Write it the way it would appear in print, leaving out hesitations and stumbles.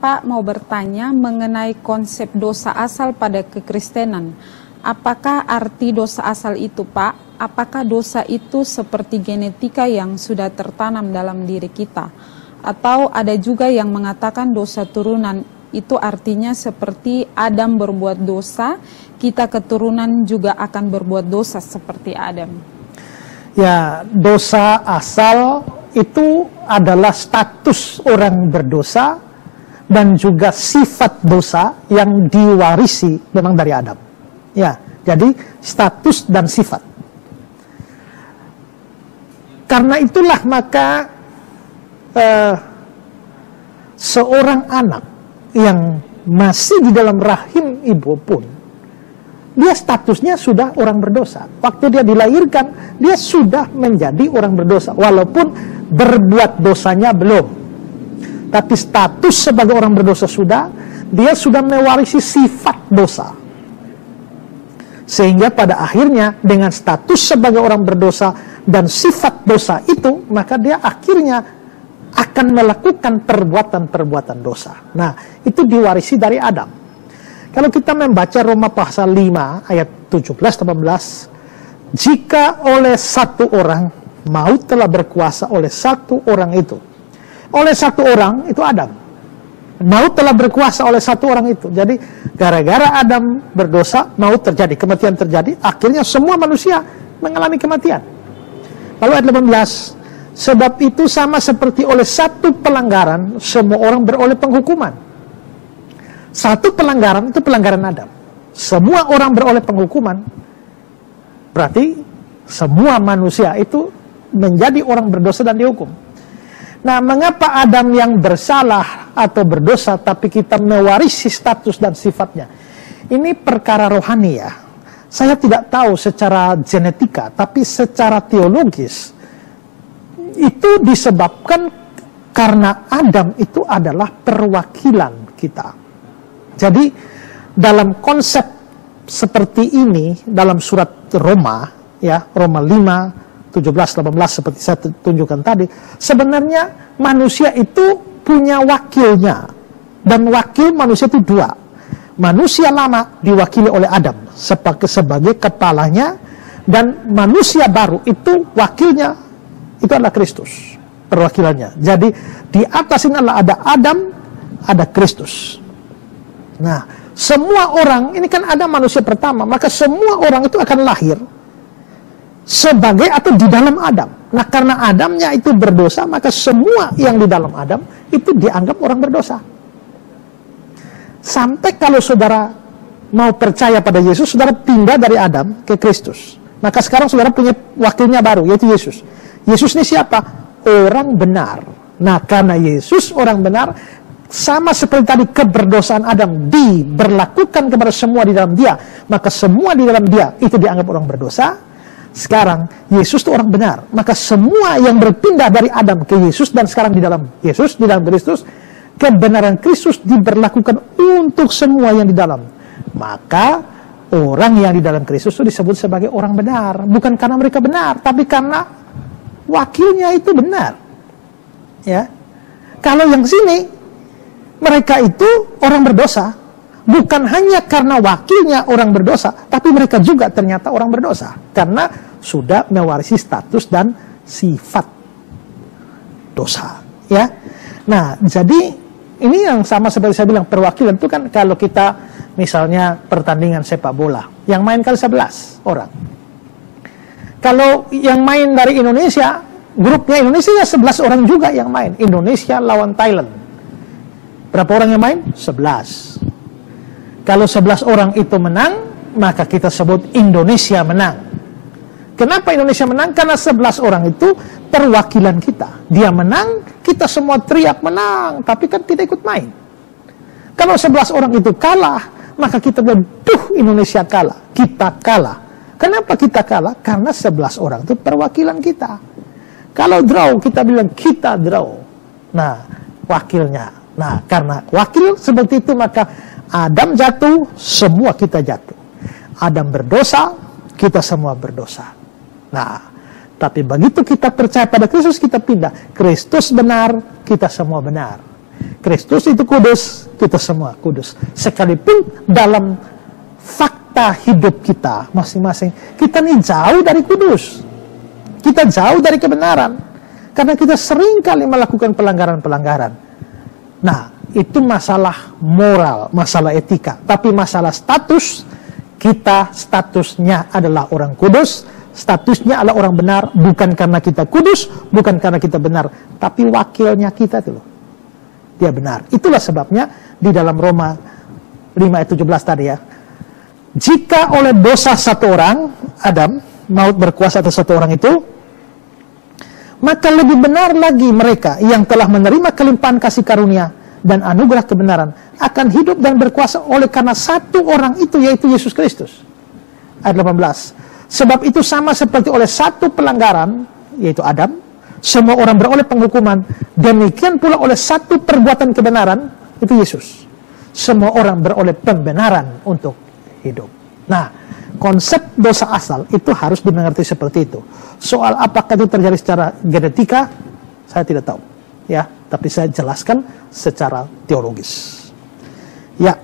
Pak mau bertanya mengenai konsep dosa asal pada kekristenan. Apakah arti dosa asal itu, Pak? Apakah dosa itu seperti genetika yang sudah tertanam dalam diri kita? Atau ada juga yang mengatakan dosa turunan itu artinya seperti Adam berbuat dosa, kita keturunan juga akan berbuat dosa seperti Adam. Ya, dosa asal itu adalah status orang berdosa dan juga sifat dosa yang diwarisi memang dari Adam. Ya, jadi status dan sifat. Karena itulah maka seorang anak yang masih di dalam rahim ibu pun, dia statusnya sudah orang berdosa. Waktu dia dilahirkan, dia sudah menjadi orang berdosa, walaupun berbuat dosanya belum. Tapi status sebagai orang berdosa sudah, dia sudah mewarisi sifat dosa. Sehingga pada akhirnya dengan status sebagai orang berdosa dan sifat dosa itu, maka dia akhirnya akan melakukan perbuatan-perbuatan dosa. Nah, itu diwarisi dari Adam. Kalau kita membaca Roma pasal 5 ayat 17-18, jika oleh satu orang maut telah berkuasa oleh satu orang itu. Oleh satu orang itu Adam. Maut telah berkuasa oleh satu orang itu. Jadi gara-gara Adam berdosa, maut terjadi, kematian terjadi, akhirnya semua manusia mengalami kematian. Lalu ayat 18, sebab itu sama seperti oleh satu pelanggaran, semua orang beroleh penghukuman. Satu pelanggaran itu pelanggaran Adam. Semua orang beroleh penghukuman, berarti semua manusia itu menjadi orang berdosa dan dihukum. Nah, mengapa Adam yang bersalah atau berdosa, tapi kita mewarisi status dan sifatnya? Ini perkara rohani ya. Saya tidak tahu secara genetika, tapi secara teologis, itu disebabkan karena Adam itu adalah perwakilan kita. Jadi, dalam konsep seperti ini, dalam surat Roma, ya, Roma 5, 17-18 seperti saya tunjukkan tadi, sebenarnya manusia itu punya wakilnya, dan wakil manusia itu dua. Manusia lama diwakili oleh Adam sebagai kepalanya, dan manusia baru itu wakilnya itu adalah Kristus, perwakilannya. Jadi di atas ini adalah ada Adam, ada Kristus. Nah, semua orang ini kan ada manusia pertama, maka semua orang itu akan lahir sebagai atau di dalam Adam. Nah, karena Adamnya itu berdosa, maka semua yang di dalam Adam itu dianggap orang berdosa. Sampai kalau saudara mau percaya pada Yesus, saudara pindah dari Adam ke Kristus. Maka sekarang saudara punya wakilnya baru, yaitu Yesus. Yesus ini siapa? Orang benar. Nah, karena Yesus orang benar, sama seperti tadi keberdosaan Adam diberlakukan kepada semua di dalam dia, maka semua di dalam dia itu dianggap orang berdosa. Sekarang Yesus itu orang benar, maka semua yang berpindah dari Adam ke Yesus dan sekarang di dalam Yesus, di dalam Kristus, kebenaran Kristus diberlakukan untuk semua yang di dalam. Maka orang yang di dalam Kristus itu disebut sebagai orang benar, bukan karena mereka benar, tapi karena wakilnya itu benar. Ya, kalau yang sini mereka itu orang berdosa, bukan hanya karena wakilnya orang berdosa, tapi mereka juga ternyata orang berdosa, karena sudah mewarisi status dan sifat dosa. Ya, nah jadi ini yang sama seperti saya bilang, perwakilan itu kan kalau kita misalnya pertandingan sepak bola, yang main kan 11 orang. Kalau yang main dari Indonesia, grupnya Indonesia 11 orang juga yang main. Indonesia lawan Thailand. Berapa orang yang main? 11. Kalau 11 orang itu menang, maka kita sebut Indonesia menang. Kenapa Indonesia menang? Karena 11 orang itu perwakilan kita. Dia menang, kita semua teriak menang, tapi kan tidak ikut main. Kalau 11 orang itu kalah, maka kita bilang, duh Indonesia kalah, kita kalah. Kenapa kita kalah? Karena 11 orang itu perwakilan kita. Kalau draw, kita bilang kita draw. Nah, wakilnya. Nah, karena wakil seperti itu, maka Adam jatuh, semua kita jatuh. Adam berdosa, kita semua berdosa. Nah, tapi begitu kita percaya pada Kristus, kita pindah. Kristus benar, kita semua benar. Kristus itu kudus, kita semua kudus. Sekalipun dalam fakta hidup kita masing-masing, kita nih jauh dari kudus. Kita jauh dari kebenaran. Karena kita sering kali melakukan pelanggaran-pelanggaran. Nah, itu masalah moral, masalah etika. Tapi masalah status, kita statusnya adalah orang kudus, statusnya adalah orang benar, bukan karena kita kudus, bukan karena kita benar, tapi wakilnya kita itu loh. Dia benar. Itulah sebabnya di dalam Roma 5 ayat 17 tadi ya. Jika oleh dosa satu orang, Adam, maut berkuasa atas satu orang itu, maka lebih benar lagi mereka yang telah menerima kelimpahan kasih karunia dan anugerah kebenaran akan hidup dan berkuasa oleh karena satu orang itu, yaitu Yesus Kristus. Ayat 18. Sebab itu sama seperti oleh satu pelanggaran, yaitu Adam, semua orang beroleh penghukuman, demikian pula oleh satu perbuatan kebenaran, itu Yesus. Semua orang beroleh pembenaran untuk hidup. Nah, konsep dosa asal itu harus dimengerti seperti itu. Soal apakah itu terjadi secara genetika, saya tidak tahu. Ya, tapi saya jelaskan secara teologis. Ya.